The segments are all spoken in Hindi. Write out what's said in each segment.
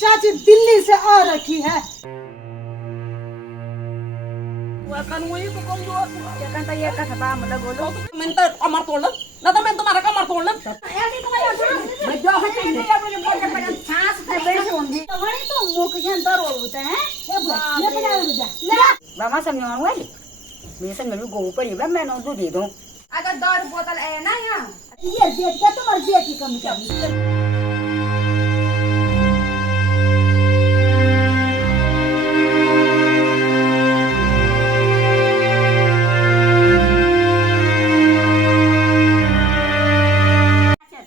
चाची दिल्ली से आ रखी है। Kan woi ko kom do Ya kan tadi ya kata paham lah golo. minta amar tolong na to men tumhara kamar tolong मैं जो है नहीं है मुझे बोल के सांस से बैठे होंगे तो वही तो मुख के अंदर होता है ये क्या हो जा बाबा समझ में वाले मैं समझ में गो पर ये मैं नो दे दूं अगर 10 बोतल है ना यहाँ ये देख के तुम्हारी बेटी कम कर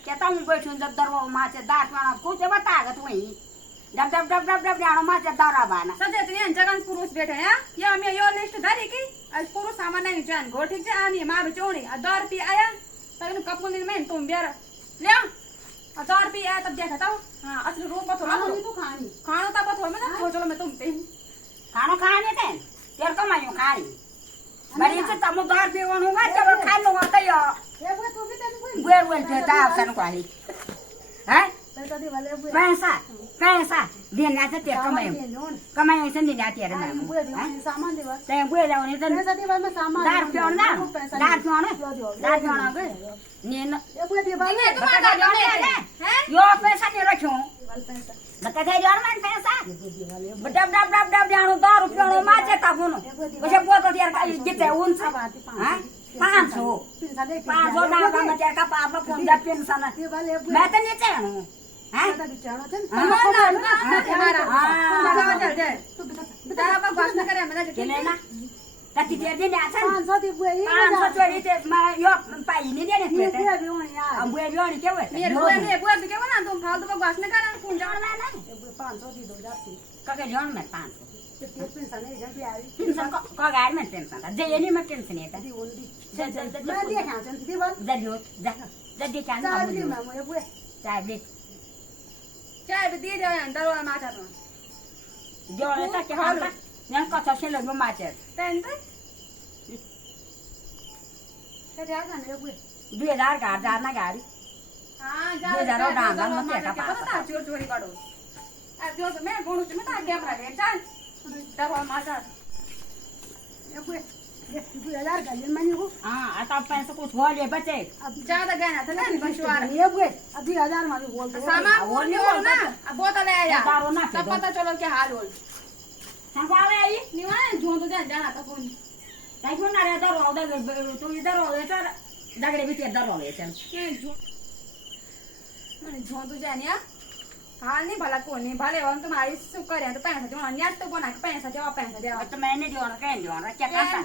कहता हूँ बैठूं जब दरवा माँ से दांत वाला कुछ बता गया तू वही जब जब जब जब जब जानो माँ से दौरा बाना सध्या तुम्ही जगन पुरुष भेटे या या आम्ही यो लिस्ट धरी की आज पुरुष सामान नाही जान गो ठीक आहे आम्ही मार चोणी 10 रुपये आया तगन कपून में तुम बेर ले 10 रुपये आया तब देखा था हां असली रूप तो ना तो खानी खाना ता पथो में ना चलो मैं तुम ते खानो खाने थे तेरे को मैं खाई बड़ी से तम 10 रुपये होगा जब खानो होता यो ये वो तो भी तेरे गुएर गुएर देता आपसन को ही हैं को दे वाले पैसा पैसा देना से तेरे कमाई से नहीं जाती है मैं सामान देवा ते गुएर जाओ तो पैसा देवा में सामान दार क्यों ना दार क्यों ना गए ने ये वो देवा हैं यो पैसा नहीं रखो बता दे यार मैं पैसा डब डब डब डब जानो 10 रुपया नो माचे का बोनो वैसे वो तो यार जिते उन सब हैं 500 500 ना का मैं का पापा फोन जा पेंशन मैं तो नहीं चाहूं हैं बता बस न करे मैं के लेना कति देर दिन आछन 500 दी बुए 500 चोरी ते मैं यो पाई नहीं देने ये पे बुए भी हो यार अब बुए योनी के वे मेरे बुआ के ना तुम फालतू का बस न करे फोन जान में ना 500 दी दो जाती कके जोन में 500 ये पेंशन नहीं जब आई पेंशन को गाड़ी में पेंशन था जे नहीं में पेंशन है दी ओनली जा मैं देखा जन दी बात जल्दी जा जल्दी क्या ना चाय दी मैं ये बुए चाय भी चाय भी दे जाओ अंदर वाला माचा तो जो लेता के हाल नन कथा से लग माचे टेंट क्या जाना ये बुए 2000 का हजार ना गाड़ी हां जा 2000 डांगा मत का पता चोर चोरी काढो अब जो मैं बोलू मैं ता कैमरा ले चल दरवा माचा ये बुए ये 2000 का ले मनी हो हां आता पैसा कुछ हो ले बचे अब ज्यादा गहना था ना बंशवार ये बुए अभी 1000 में बोल दो सामान वो नहीं हो ना अब बोतल है यार दारो ना तब पता चलो क्या हाल हो संभाले आई निवान जो तो जाना था फोन काय कोण रे दारो तू इधर हो ले तर दगड़े भी तेरे दारो ले चल मैंने जो तो जानिया हाल नहीं भला कोनी भले हम तुम्हारी सुख करे तो पैसा जो न्यात तो बना पैसा दे तो मैंने जो ना कह दियो ना क्या करता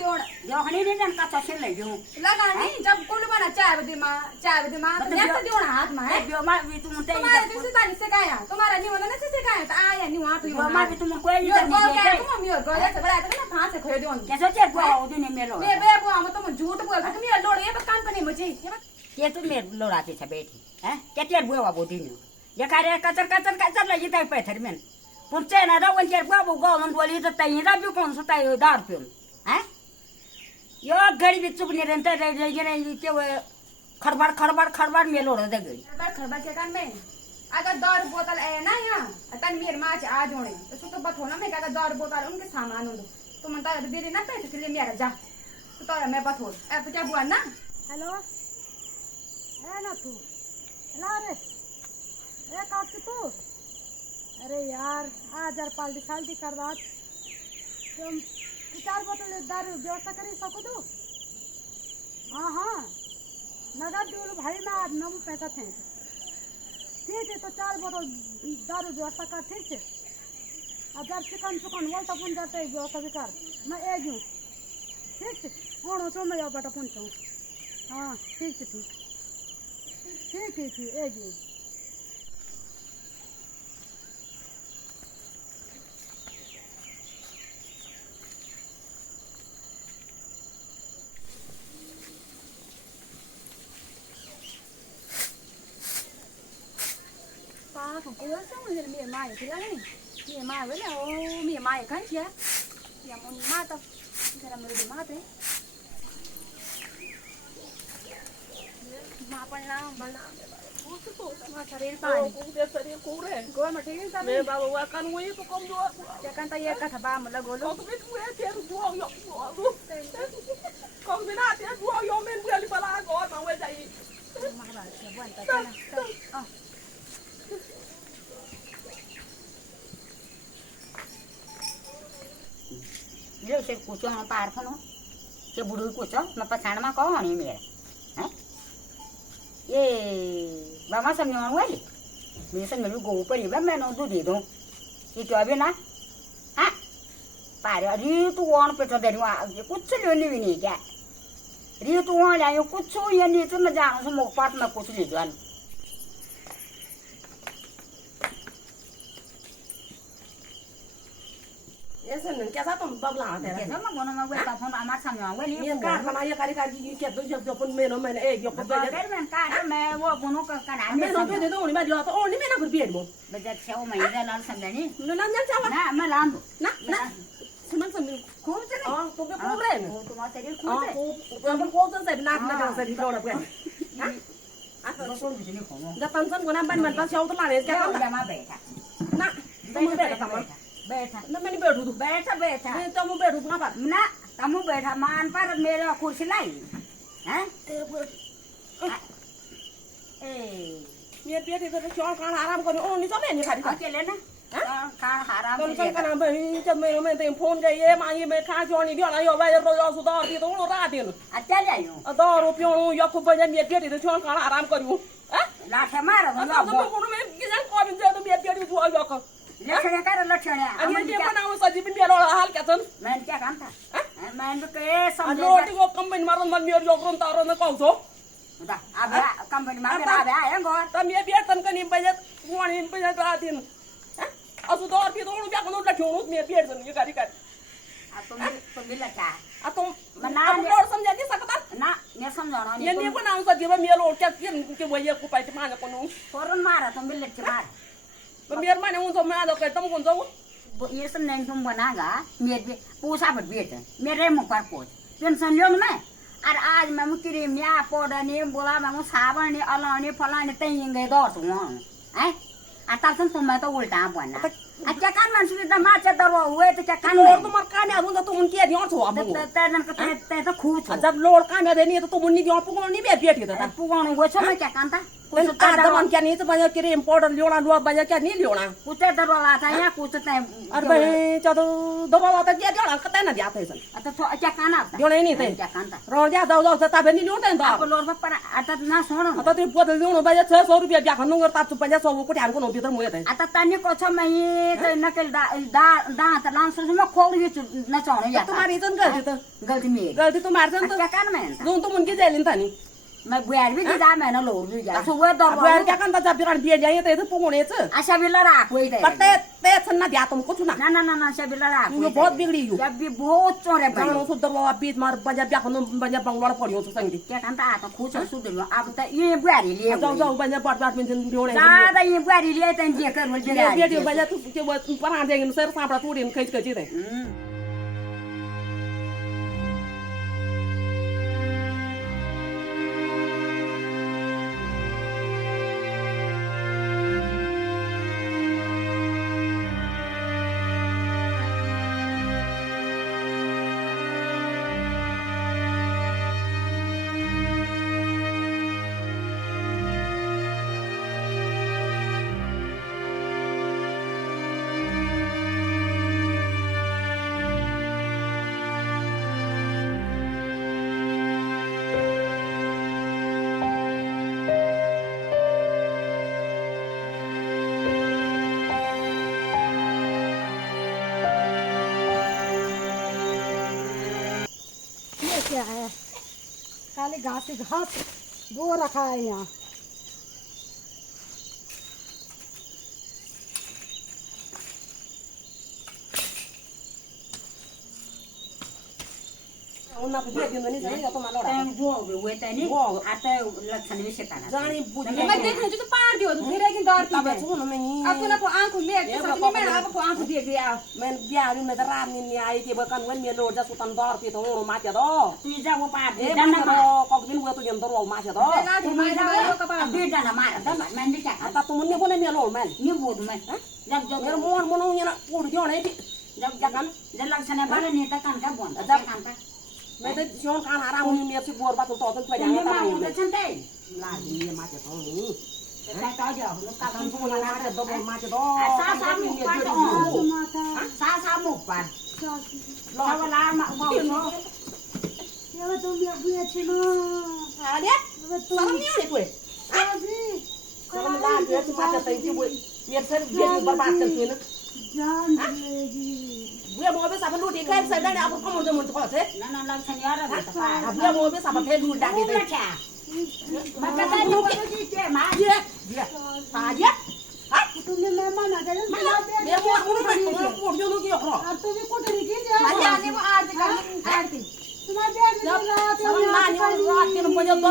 जो हनी ने जन का से ले जो लगा नहीं जब कुल बना चाय बदी मां न्यात तो जो हाथ में है बियो मा भी तुम ते तुम्हारे जिसे तानी से काया तुम्हारा नहीं होना से काया तो आया नहीं वहां पे बियो मा भी तुम कोई यो नहीं गो क्या दे तुम यो गो ऐसे बड़ा तो ना फांस से खोए दो कैसे चेक को ओ दिन मेलो बे वो हम तुम झूठ बोल तुम ये लोड़ ये कंपनी मुझे ये तो मेरे लोराते छ बैठी हैं केते बुआ वो दिन ये कार्य कचर लगी ताई पैथर में पुरचे ना रो वंचर बाबू गवन बोली तो तई रा भी कौन सताई 10 रुपये हैं यो घड़ी भी चुप नहीं रहते रे के वो खड़बड़ मेलो रे दे गई खबर के कान में अगर 10 बोतल है ना यहाँ तन मेरे माँ आ जोड़े तो तो बत होना मैं अगर 10 बोतल उनके सामान हो तो मन तारा दे देना पैसे के लिए मेरा जा तो तारा मैं बत हो अब क्या बुआ ना हेलो है ना तू हेलो रे काकी तू अरे यार आज यार पाल्टी साल्टी कर रात तुम 4 बोतल दारू व्यवस्था कर सको तू हाँ हाँ नगद दूर भाई ना आज नम पैसा थे ठीक है तो 4 बोतल दारू व्यवस्था कर ठीक है अगर चिकन बोल तो पुन जाते व्यवस्था भी कर मैं एक हूँ ठीक है कौन हो मैं बेटा पूछूँ हाँ ठीक है ठीक एक हूँของกูแล้วซึ่งมันมีมาอยู่ที่แล้วนี่มีมาไว้แล้วมีมาอย่างนั้นเชียอย่างมันมาต่อจะทำอะไรมาเต้มาปนน้ำบ้านน้ำ Mà शरीर पाणी शरीर कुरे गोल mà ठीक me ba wa kan wi to kom do chắc chắn tay cả thà ba mà là gối ko luôn to bit we te do yo kom bina te do yo men bu ali bala go ma we dai mà bà sẽ buồn tay chân à Nếu sẽ của cho bà phải không? Chứ bù đuôi của cháu mà bà sáng mà có này mẹ. Hả? Ê, bà má xem nhon quá đi. Mình xem nhon gù bà đi bà mẹ nó đu đi đâu. Chị cho biết nè. Hả? Bà đi đi tu on phải cho đến hoa, cút chơi luôn đi nè kìa. Đi tu on là cút chơi yên đi chứ mà giang số một phát mà cút chơi luôn. ऐसे न क्या था तुम बबला आते Kìa nó mà còn mà quay tao không đã mắt xem nhon quá đi. ये कार बना ये कारी कारी ये क्या तो जब अपन में नो मैंने एक यो को Bà cái mình cái mẹ vô của nó cái đá मैं नो पे दे दो नहीं मैं जो तो और नहीं मैं ना फिर बेड मो bây giờ theo mày ra làm xem đấy nhỉ? ना ना चावा Nè, mà làm. ना ना सुमन सुमन Khốn chứ này. हां तो पे खूब रे Ồ, tụi nó sẽ đến हां khốn đấy. को अपन को से ना ना से दी डोला पे Nó khốn gì chứ khốn không? जब पंसन को ना बन मन पास तो लाने क्या Kéo काम ra mà bể thà. ना तो मैं बेड था Bể thà. ना मैंने बेड दू Bể thà bể thà. मैं तो मैं बेड दू ना Nè, tao muốn bể thà mà ăn phát mê kursi lại. Hả? Ê, ये पे दे तो चौक का आराम करो ओ नहीं तो मैं नहीं खाती có chơi lên á. Khá haram con thì con thiệt. cái nào bây giờ mình tìm phone cái em mà em khá cho anh đi là giờ bây giờ rồi số đó thì nó ra tiền À chết rồi. à đó rồi pion yo cũng bây giờ miệt kia thì cho con làm coi luôn á Là thế mà rồi à nó đó bỏ. tôi cũng nói cái dạng coi bây giờ tôi miệt kia thì tôi yo con Lấy cái cái là chuyện này. anh em cái nào sao chỉ bên miệt rồi hal cái chân Mình chắc ăn thà. Mình cái xong à rồi. nó thì có cầm bên mà mình miệt yo con tao nó còn số Đó, à bé, cầm bên má cái bé em coi. ta miệt biết tân cái niệm bây giờ ngoan niệm bây giờ ra tiền à số đó thì tôi biết con nó là thiếu nút miệt biết rồi như cái cái À tôi biết là chả. à tôi Mà à na tôi xong cái sao cái na nhớ xong rồi nó ये नहीं बना उसका जीवन मेरे लोग क्या कि वो ये को पैसे मांगे कौन Foreign mara tôi biết là chả. तो मेरे माने उन सब में आदो कहता हूँ कौन सा वो ये सब नहीं तुम बनागा मेरे पूछा पर बेटे मेरे मुँह पर पोछ पेंशन लियो ना मैं और आज मैं मुझे क्रीम नहीं आ पाउडर नहीं बोला मैं मुझे साबुन नहीं अलाव नहीं फला नहीं तैयार गए दौड़ तो वहाँ हैं आता सुन तुम मैं तो उल्टा बोलना अच्छा कान में सुविधा मार चढ़ हुए तो क्या कान में लोड तुम्हारे कान में तो तुम उनके दियों छो अब तेरे को ते तो खूब छो जब लोड कान में देनी है तो तुम उन्हीं दियों पुगों नहीं बैठ बैठी था पुगाने वो छो मैं क्या कांता कुछ का दमन क्या नहीं तो बजा क्रीम पाउडर लियोना लो बजा क्या नहीं लियोना कुछ दरवाजा आता है कुछ ते अरे भाई चलो दवा वाला क्या दियोना कते ना दिया थे सन आता तो क्या कान आता दियोना नहीं थे क्या कांता रो जा दो दो तब नहीं लियोना तो आप लोग पर आता ना सोनो आता तो बोतल लियोना बजा 600 रुपया क्या खनूं कर तब तो 500 को ध्यान को नो भीतर मुए थे आता तन्ने को छ मैं तो नकल दा त लांसो में खोल ये न चाहने या तुम्हारी इतन गलती तो गलती मेरी गलती तुम्हारे जन तो क्या कान में तुम तुम उनकी जेलिन था नहीं मैं बुआर भी जा मैं न लोर भी जा सुबह दो अब क्या करता जब बिरान बिया जाए तो पुगोने से अच्छा भी लड़ा कोई दे पर ते सन्ना दिया तुमको सुना ना से भी लड़ा ये बहुत बिगड़ी हूँ जब भी बहुत चोरे बने गानों सुधर वो बीच मार बजा ब्या खनो बजा बंगला पड़ियो तो संगी क्या कान ता तो खुश सुधर अब तो ये बुआरी लिए जाओ जाओ बजा बात बात में जन दियोने ज्यादा ये बुआरी लिए तन जे कर बोल जे ये ये बजा तू के वो पर आ जाएंगे सर सांपड़ा तू दिन खच खची रे ये क्या है काली घास की घास वो रखा है यहाँ उन्ना को बिया दिन नहीं जाने तो मालूम तन वो वे तनी वो आता लक्षण में से ताना जानी बुझ मैं देख रही हूँ तो मार दियो तू फिर की दौर तब की सुन मैं अब तू को आंख ले के सब में अब को आंख देख दिया मैं ब्याह में तो राम नि आई के बकन वन में लोड जा सुतन दौर पे तो मा के दो ती जा वो पार ए दे मा ना के दो कक दिन वो तो यंत्र वो मा के दो ला थे मार दो का पा दे जाना मार दा मैं नहीं क्या आता तुम ने बोले में लोड मैन नहीं बोल मैं जब जब मेरे मोन मोन ये ना उड़ क्यों नहीं जब जब जब लक्षण बारे नहीं तक कान का बोल जब कान का मैं तो जोन कान आराम में मेरे से बोर बात तो तो पे जाने नहीं का मार नहीं के चलते ला ये मा के तो नहीं का तो जो का तुम को ना के दो मा के दो सा सा मुख पर लो वाला मा वो ये तो मैं बुआ छिनो अरे शर्म नहीं आने कोई शर्म ला ये से बात करते हैं वो मेरे सर ये बर्बाद करते हैं ना जान लेगी वे मोबे सब लूट के से डाने आप कम जो मुंड पासे ना ना लक्षण यार अब वे मोबे सब फेर लूट डाके दे मैं कहता हूं कि के मार ये आ ये हां तुमने मेहमान आ गए ये मोड़ जो लो की ओखरो और तू भी कुटरी की जा अरे आने वो आज का आरती तुम्हारे बैग में रात सब ना नहीं रात के बजे तो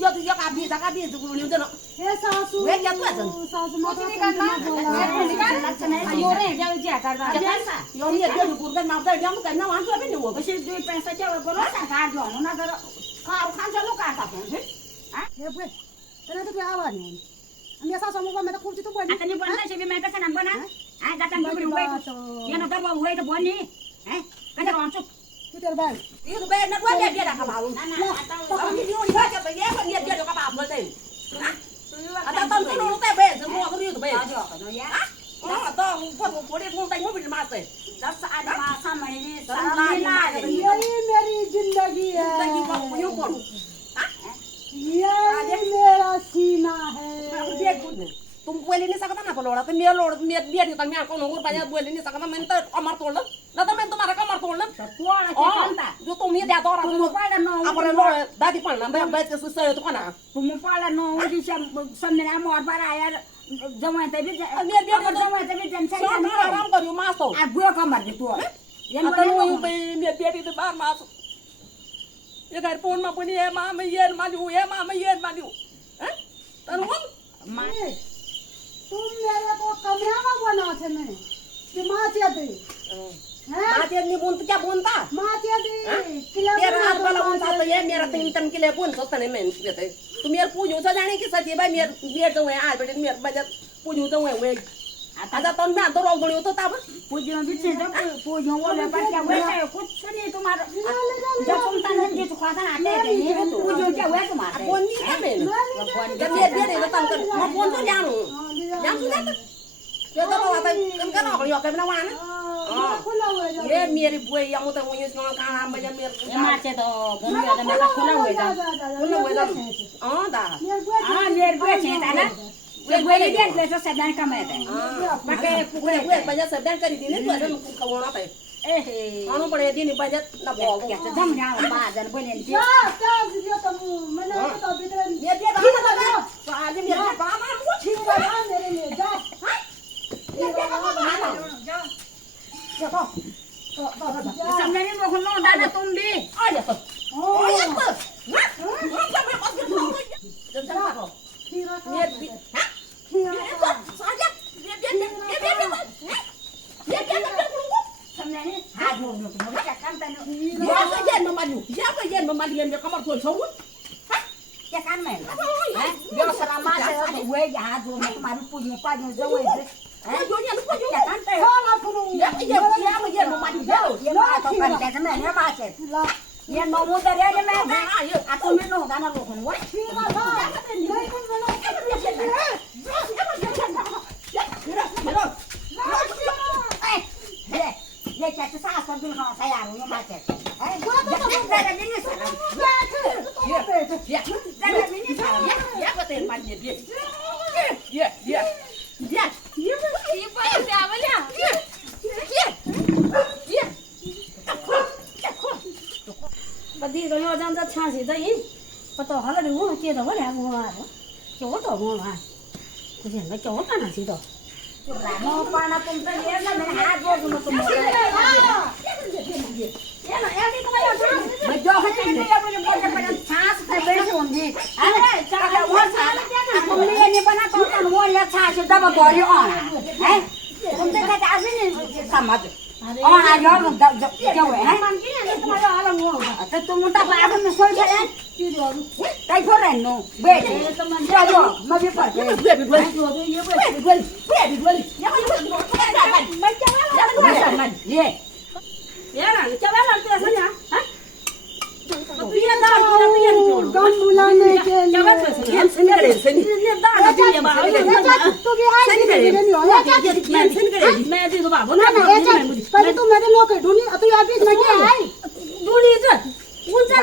जो तो ये का भी तो बोलियो जनो हे सासू वे क्या तू असन सासू कुछ माता नहीं करना निकाल लक्षण है यो रे जाओ जा करदा यो ये जो गुरगन मारता है हम करना वहां तो भी नहीं हो उसे दो पैसा क्या बोलो सरकार जो ना कर खाओ खान चलो काटा है हे बुआ तेरे तो क्या आवाज नहीं हम ऐसा समूह में तो खूब तो बोल आता नहीं बनना से भी मैं कैसे नाम बना हां जाता नहीं हुए ये ना दरबा हुए तो बोलनी हैं कैसे रोंचो तू तेरे बैग ये तो बैठ ना कोई दे का बाबू ना ना आता तो हम नहीं हो रहा के ये को ये दे का बाबू बोलते आता तुम तो लोटे बे जो मो तो ये तो बे आ जाओ तो यार तो को कोड़े को तई मोबिल मारते 10 आदमी सामने भी सामने यही मेरी जिंदगी है तई को यो करो यही मेरा सीना है तुम बोले नहीं सकता ना बोलोड़ा तो मेरा लोड मेरा दिया नहीं तो मैं को नंबर पाया बोले नहीं सकता मैं तो कमर तोड़ ना तो मैं तुम्हारा कमर तोड़ कौन है कहता जो तुम ये देता रहा तुम पाला नो अपने लोड दादी पढ़ना मैं बैठ के सुसरे तो ना तुम पाला नो जी समने मोर पर आया जमाए तभी मेरे जमाए तभी जनसंख्या आराम करियो मास तो आ बुआ कमर दे तू ये आता नो पे मेरे बेटी तो बाहर मास ये घर फोन में पनि ये मां मैं ये मालियो ये मां मैं ये मालियो हैं तनु तुम मेरे को कमरा में बना थे मैंने कि माचिया दे हैं माते नहीं बोल क्या बोलता माचिया दे तेरा हाथ वाला बोलता तो ये मेरा तीन तन के लिए बोल सकता नहीं मैं कहते तू मेरे पूजो से जाने की सच्ची भाई मेरे तो है आज बेटे मेरे बजे पूजो तो है वे आजा तो मैं तो रोक दूंगी तो तब पूजो भी से जब पूजो वो ले पर क्या हुआ कुछ नहीं तुम्हारा जब तुम तन जी तो खाता आते हैं पूजो क्या हुआ तुम्हारा बोल नहीं क्या मैं जब ये तो तंग कर मैं बोल तो जानू जान तू ये तो बात है कन हो यो के ना वाना खुला हुआ है ये मेरी बुआ या तो वो इसमें कहां बजे मेरे ये माचे तो घूम गया तो मैं खुला हुआ था खुला हुआ था हां दा हां ये बुआ छे था ना ये बुआ ये देख ले सब का मैं था मके वे बजे सब डांस करी थी ने तो कवोना पे ए आनो पड़े दिन बजे ना बोल क्या तो धम जाओ बाजन बोले क्या क्या ये तो मैंने तो भीतर ये दे ना तो आज मेरे बाबा वो ठीक है मेरे लिए जा ये दे ना देखो तो समझने में बहुत नो दादा तुम भी आ जा तो ओ ये तो ना क्या मैं बस के जब देखो खीरा ये हां खीरा साजा ये समझने हाथ जोड़ दो तुम क्या काम तने ये yen mama dia dia kamar tuan sawu क्या काम है हैं जो सलामा से हुए हाथ जोड़ में तुम्हारी पूजो पाजो जो है eh yo ni aku yo क्या काम है साला करो ya mama dia ये बात तो करते हैं मैं बात है ये नमो दरिया में मैं आ तो मैं नो गाना लोग हूं खीरा था नहीं कुछ बना ये क्या तो सास पर दुल्हन तैयार हो ये बात है जरा भी नहीं सारा जरा भी नहीं सारा ya ko te man dia ya ये पर से आवल्या बदी गयो जान जा छासी दई पतो हल रे वो के दो रे वो आ जो तो वो आ कुछ न जो ता ना सी तो नो पाना तुम तो ये ना मैंने हाथ जोड़ दूं तुम ये ना ये भी तो मैं जो है नहीं बोले बोले पर छाछ से बेच होंगी अरे चला वो छाछ तुमने ये बना तो वो या छाछ दबा बोली आना है तुमसे कहते आदमी नहीं समझ और आज जो है मन की नहीं तुम्हारा हाल हुआ तो तुम उनका बाबू में सोच है कई फोर रहनो बेटे तो मन जो मैं भी पर ये ना चला लगता है ना गम बुलाने के लिए तू भी आई नहीं हो पहले तू मेरे लोग ढूंढी तू यहाँ बीच में क्या है ढूंढी इधर उनसा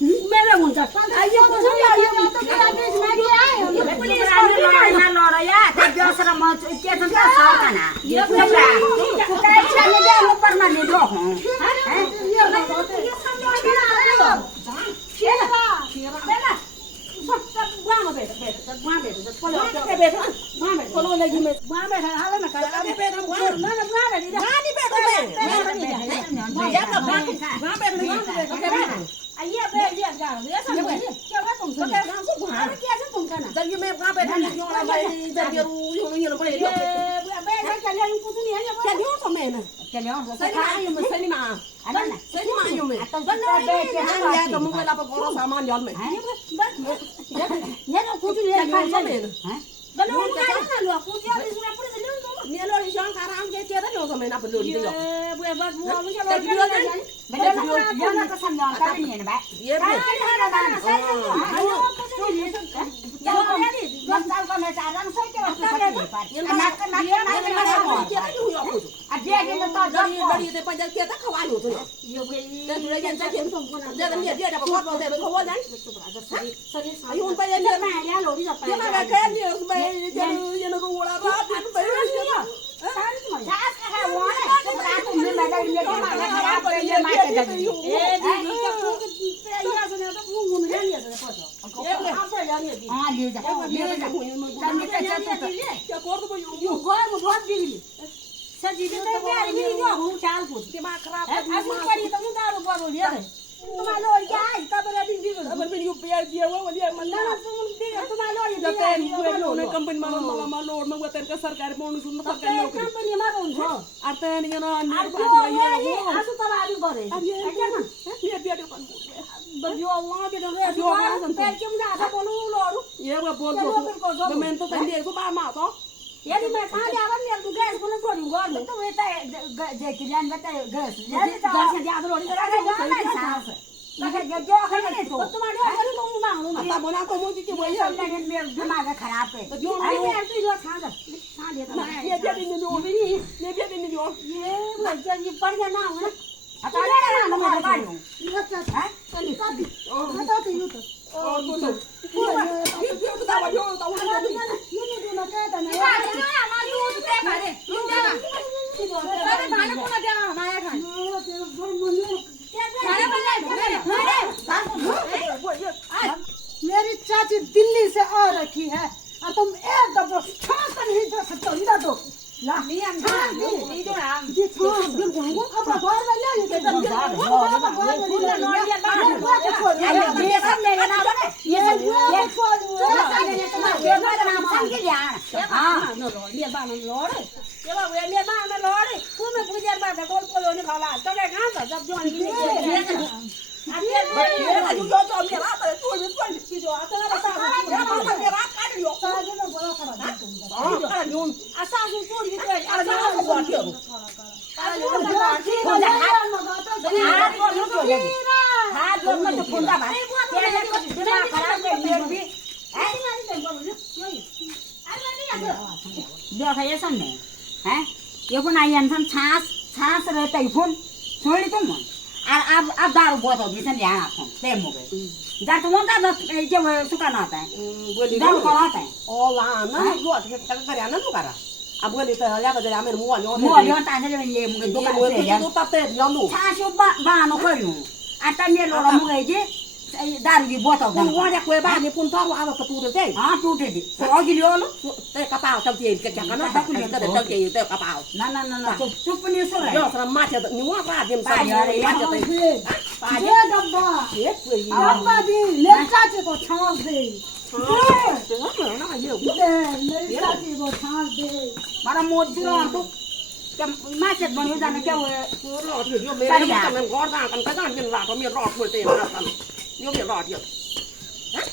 मेरे उनसा आइए कुछ नहीं आइए मैं तो यहाँ बीच में क्या है पुलिस वाले ना लड़ा या तब जो सर मत क्या तो क्या साथ ना ये क्या चले जा ऊपर ना ले दो हैं सरकार यदि मैं कहाँ जावा मेरे को गैस को नहीं छोड़ी घर में तो मैं जे कि जान बता गैस गैस से ज्यादा रोटी करा के जाना है सास लगे जो खाने तो तुम्हारे घर में तो मांगू मत बना तो मुझे कि वही सब लगे मेरे दिमाग खराब है अरे यार तू जो खा दे ये भी नहीं जो ये बच्चा ये पड़ गया ना है आता ना ना मैं गाड़ी हूं ये क्या है चली काटी बता तो यूं तो और तो ये बता यो तो ये नहीं देना कहता ना मेरी चाची दिल्ली से आ रखी है और तुम एक दफा छाछ नहीं दे सकते हो इधर दो ला ये छाछ दिल को अब घर में ले ये घर में ये सब मेरे नाम है ये नाम संग लिया हां नो ये बान लोड़ ये बा वे ले बान लोड़ तू में पूजा बात कोल कोल ने खाला तो ले गांव तो जब जोन की नहीं ये जो तो मेरा तो तू जो आता ना बता मेरा काट लियो साजे में बड़ा खड़ा हां जो असा सु चोरी के अरे वो बात है हाथ जोड़ में तो फुंदा भाई तेरे को दिमाग खराब कर लिया भी देखा ये सब नहीं हैं ये को नहीं अंसन छाछ रहता ही फोन छोड़ी तुम और अब दारू बहुत होगी सन लिया आपको तेम हो गए जाते वो दादा जो सुखाना होता है बोली दारू कराता है ओ ला ना जो करे ना नु करा अब बोली तो या बजे हमें मुआ लियो ताजे ले ये मुगे दुकान से या तो तते लनु छाछ बानो करियो आता ने लोड़ा मुगे जे दारू की बोतल पुन वहाँ कोई बात नहीं पुन तारू आवा तो टूटे थे हाँ टूटे थी तो अघि ल्यो लो ते कपाल तब ये के क्या करना था कुछ ते तब ये ते कपाल ना ना ना ना चुप नहीं सो रहा यो सर माचे नि वहाँ रात दिन सब माचे ते दे डब्बा ये कोई डब्बा दी मेरी चाची को छांट दे ना ये दे मेरी चाची को छांट दे मारा मोजी रो तो क्या माचे बनियो जाने क्या वो रॉड यो मेरे में मैं गौर दान kan cái दिन रात में रॉड बोलते हैं ना यो ये रॉड यो हैं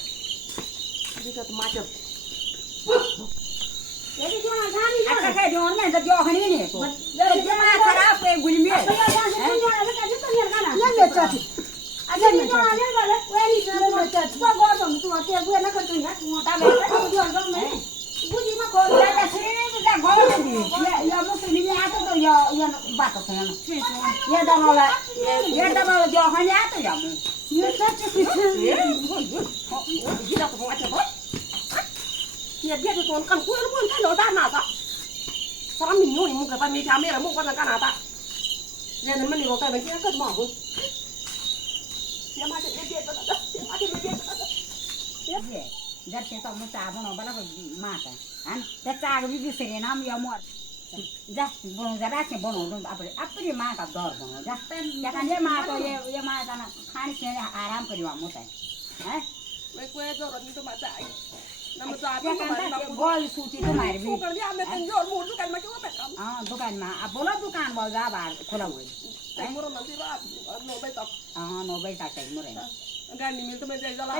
ये तो माचे ये भी जोना जानी जो अच्छा क्या जो ने तो जो खनी नहीं तो ये मां खराब पे गुलमी है ये मेरी चाची अरे ये जोना ले बोले वेरी मेरी चाची तो गौर तुम तू आते हुए ना कर तू यार मोटा बेटा तू जो अंदर में बुझी में कौन ये श्री तो क्या गौर दी ये मुस्लिम में आता तो ये बात है ना ये दबा जो खनी आता या मु ये चाची पीछे ये तो माचे तो ये dia tu tuan kan kuih lu pun kan lo dah nata. Sekarang minum ni muka pa minum merah muka kan nata. Dia ni mana lo kan macam apa mau? Dia macam dia tu, dia macam dia tu. ये जब से तो मुझे आबो ना बड़ा माता हैं ते चाग भी से नाम या मोर जा बनो जरा से बनो अपने अपनी मां का दौर बनो जा या kan ये मां तो ये मां का ना खाने से आराम करियो मोता हैं Mai kuih tu orang itu macam ai. Nama tu apa? ya kan ये गोल सूती तो मार भी Bukan dia ambil tunjuk mulu kan macam apa kan? हां दुकान में अब बोला दुकान बोल जा बाहर खुला हुआ है Murah nanti rat, no betok. हां नो भाई ता कहीं मोरे Kan ni minta macam jalan.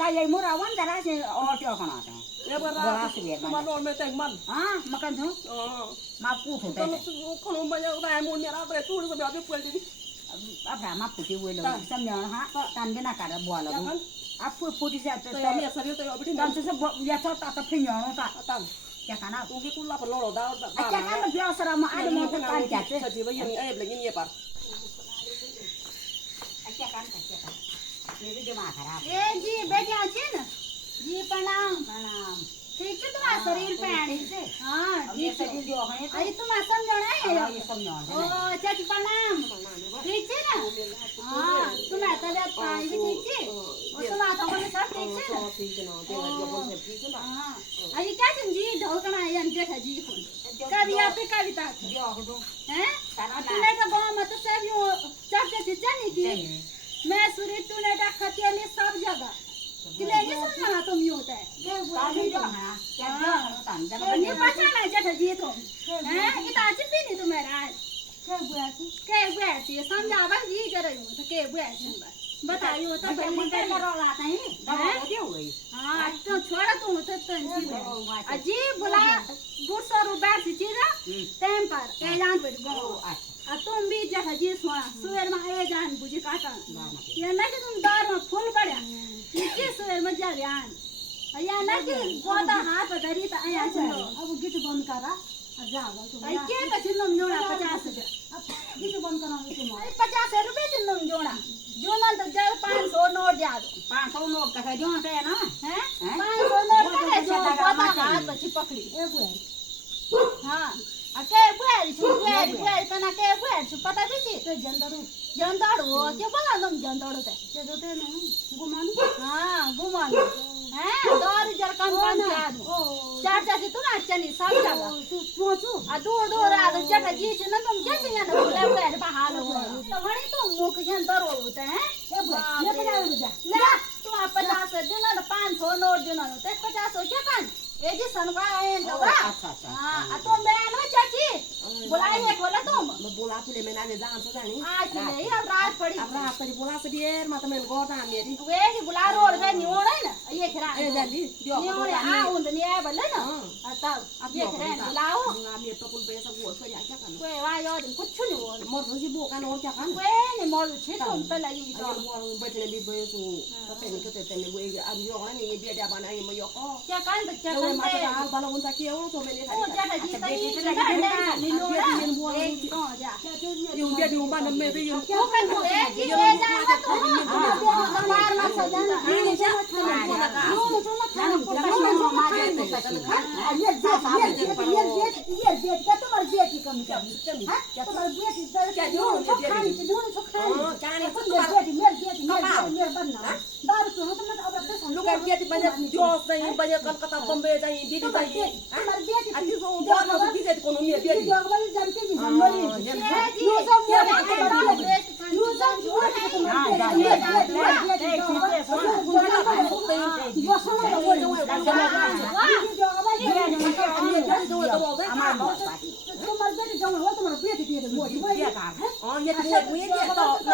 ता ये मोरा वन जरा से और क्या खाना था Ya berat. Cuma nol macam man. हां makan tu Oh. मां पूछ होता है Kalau banyak orang mau ni apa tu tu biar dia puas jadi. अब रामा पुटी हुए लोग समझो हां कान बिना कर बोला Jangan. आप पुटी से तो Saya ni asal dia tahu begini. तब से सब या तो ता फिर नो ता Atan. क्या खाना Ugi kula perlu dah. अच्छा kan lebih asal sama ada mau kan क्या से Jadi begini lagi ni apa? अच्छा kan ये भी दिमाग खराब ए जी बेटा अच्छे ना जी प्रणाम प्रणाम ठीक है तुम्हारा शरीर पे आने से हाँ अब जी ये शरीर जो है अरे तुम समझना है ये समझो ओ चाची प्रणाम ठीक है ना हाँ तुम्हें तबियत पानी भी ठीक है और तुम आता हो सब ठीक है ना ठीक है ना तेरा जो बोल से ठीक है ना हाँ अरे क्या जी ढोकना है यानी देखा जी कभी आप कविता जो दो हैं तूने तो गाँव में तो सब यूँ चर्चा चर्चा नहीं की मैं सुरी तूने तो खतियाली सब जगह किले ये समझना तुम यूँ होता है काफी जो है क्या जो तन जब ये पहचाना है जैसा जी तुम हैं इतना अच्छी भी नहीं तुम्हारा के बुआ थी समझावा जी करे हो तो के बुआ थी बताइयो तो बहन क्या करो लाता है दबा दे हुई हाँ तो छोड़ा तुम तो तंजी अजी बुला 200 रुपए की चीज टाइम पर ऐलान पर गो आ तुम भी जैसा जी सुना सुबह में ए जान बुझी काटा ये ना कि तुम दार में फूल पड़ा कि सुबह में जा जान या ना कि गोदा हाथ धरी तो आया चलो अब गीत बंद करा जाओ तुम के तो चिन्नम जोड़ा 50 रुपए गीत बंद करा तुम 50 रुपए चिन्नम जोड़ा जोना तो जब 500 नोट जा दो 500 नोट का जो है ना हैं 500 नोट का जो गोदा हाथ बची पकड़ी ए बुआ हां अके बुआरी छु बुआरी तना के बुआरी छु पता भी छी तो जनदारू के बोला तुम जनदारू ते जोते नहीं गुमानु हां गुमानु हैं दौर जर कम याद चाचा से तुम चली सब जगह तू आ दूर आ तो जटा जी छ न तुम कैसे न बोले बुआरी बहाल हो तो घणी तुम मुख जनदारू होते हैं ए बुआ ले तुम 50 देना 500 नोट देना ते 50 हो क्या कान ए जी सनवा है तो अच्छा हां तो मैं नो चाची बुलाइए बोला तुम मैं बोला फिर मैं नाने जान से जानी आज नहीं अब रात पड़ी अब रात पर बोला से देर मत मैं गोर दान मेरी वे की बुला रोड पे नहीं होना ना ये खरा ए जल्दी दियो नहीं होने आ उन नहीं है बोले ना तब अब ये खरा बुलाओ ना मेरे तो कुल पैसा वो पर क्या करना कोई वा यो दिन कुछ नहीं हो मोर से बो का और क्या करना वे नहीं मोर छे तुम तो लगी तो वो बैठने भी बेसु तो तेरे को तेरे वो अब यो है नहीं बेटा बना ये मैं यो को क्या कान बच्चा तो कान मैं तो हाल वाला उनका किया हो तो मैंने ओ जटा जी तो नहीं नो ना ए कहाँ जा ये उनके भी उम्र में भी ये क्या कर तू ए जी ले जाएगा तू बार बार सजाना ये नहीं जा ये जेठ का तुम्हारी बेटी कम क्या तुम्हारी बेटी क्या जो खानी से ढूंढ सो खानी क्या नहीं तो बेटी मेरी बनना दारू तो तुमने अब तक लोग अब ये बजे जो नहीं बजे कलकत्ता बॉम्बे जाई दिल्ली जाई तुम्हारी बेटी अभी सो बात में किसे कोनो में ये बेटी जगवाली जानते भी जंगली ये सब ये सब ये तो ना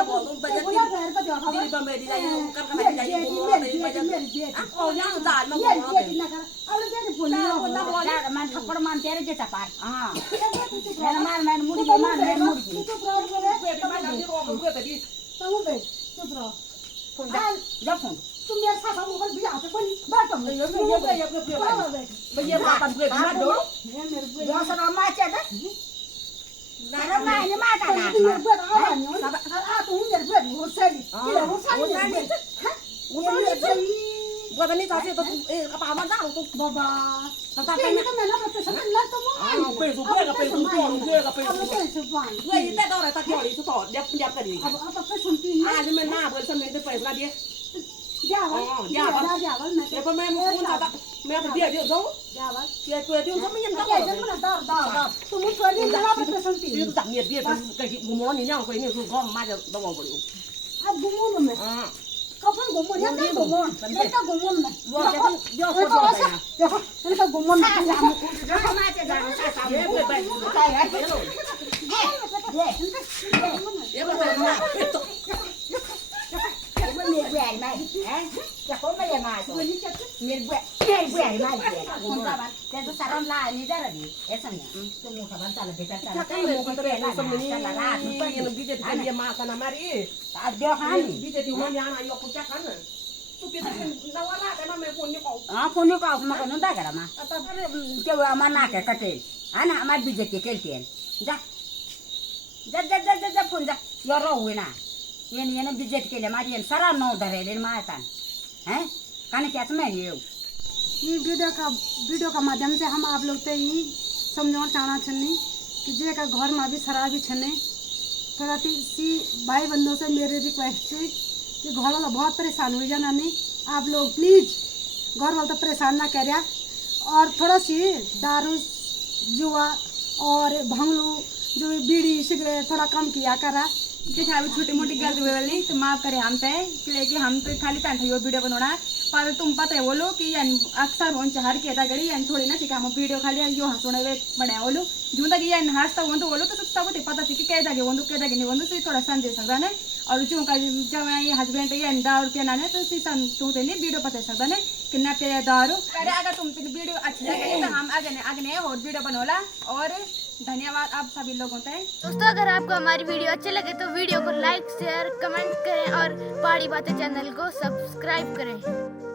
बोल तुम बजे दिल्ली बॉम्बे जाई कलकत्ता जाई घूमो नहीं बजे ओ यहाँ दाल में घूमो मान थप्पड़ मान तेरे जैसा पार हाँ मान मुड़ी जब फोन तुम मेरे साथ हम ऊपर भी आते कोई बात हम भैया बात हम कोई मत दो जो सर माँ चेदा ना ये माँ का ना तुम मेरे आ तुम मेरे बेट हो सही वो नहीं था तो कपा मत डाल तो बाबा तो ये तो मैं ना पता सब ना तो पे तो ये ते तो रहता क्यों नहीं तो जब करी अब तो सुनती आज मैं ना बोल समझ तो पैसा दिए जावल मैं ये पर मैं कौन सा मैं अब दिया दियो जाऊं जावल ये तो दियो सब मैं क्या जन्म ना दाव तुम कोई नहीं ना पता सुनती ये तो ये कहीं घूमो नहीं ना कोई नहीं तो घर में जा दवा बोलो अब घूमो मैं हां कफन घूमो या क्या घूमो मैं तो घूमो मैं जो फोटो है देखो इनका घूमो मैं माँ चेदा ये पे ये पे मेरे बुआ माँ हैं क्या कौन मेरे माँ तो मेरे बुआ माँ कौन सा बात तेरे तो सारा ला नहीं जा रही ऐसा नहीं तो मुँह का बंद चला बेटा चला kan mo ko tere sa mini ये बीजे के लिए मां का मारी आज जो खानी बीजे ती मन याना यो को क्या kan tu बीजे ना वाला के ना मैं फोन को हाँ फोन को आप मत नंदा करा माँ तब क्या वो अमाना के कटे है ना हमारे बीजे के केलते हैं जा जा जा जा जा जा फोन जा यो रो हुए ना ये बीजे के लिए मारी ये सारा नौ धरे ले माँ तान हैं काने क्या समझ लियो ये वीडियो का माध्यम से हम आप लोग तो यही समझाना चाहना छन्नी कि जे का घर में भी शराबी छने थोड़ा सी भाई बंधुओं से मेरी रिक्वेस्ट है कि घर वाला बहुत परेशान हो जाना नहीं आप लोग प्लीज घर वाला तो परेशान ना करिया और थोड़ा सी दारू जुआ और भंगलू जो बीड़ी सिगरेट थोड़ा कम किया करा देखा अभी छोटी मोटी गलती हुई तो माफ करे हम पे कि हम तो खाली टाइम था वीडियो बनाना पर तुम पता है बोलो कि अक्सर हो हर के गड़ी थोड़ी ना हम वीडियो खाली यो हंसोने बने बोलो जूं तक ये हंसता हो बोलो तो सब पता थी कि कैदागे ಒಂದು कैदागे नहीं ಒಂದು थोड़ा संदेश सकता है और जो का जब ये हस्बैंड ये दारू पिया है तो सन तू नहीं वीडियो पता सकता है कि ना पिया दारू अगर तुम वीडियो अच्छी लगे तो हम आगे और वीडियो बनोला और धन्यवाद आप सभी लोगों से दोस्तों अगर आपको हमारी वीडियो अच्छी लगे तो वीडियो को लाइक शेयर कमेंट करें और पहाड़ी बातें चैनल को सब्सक्राइब करें।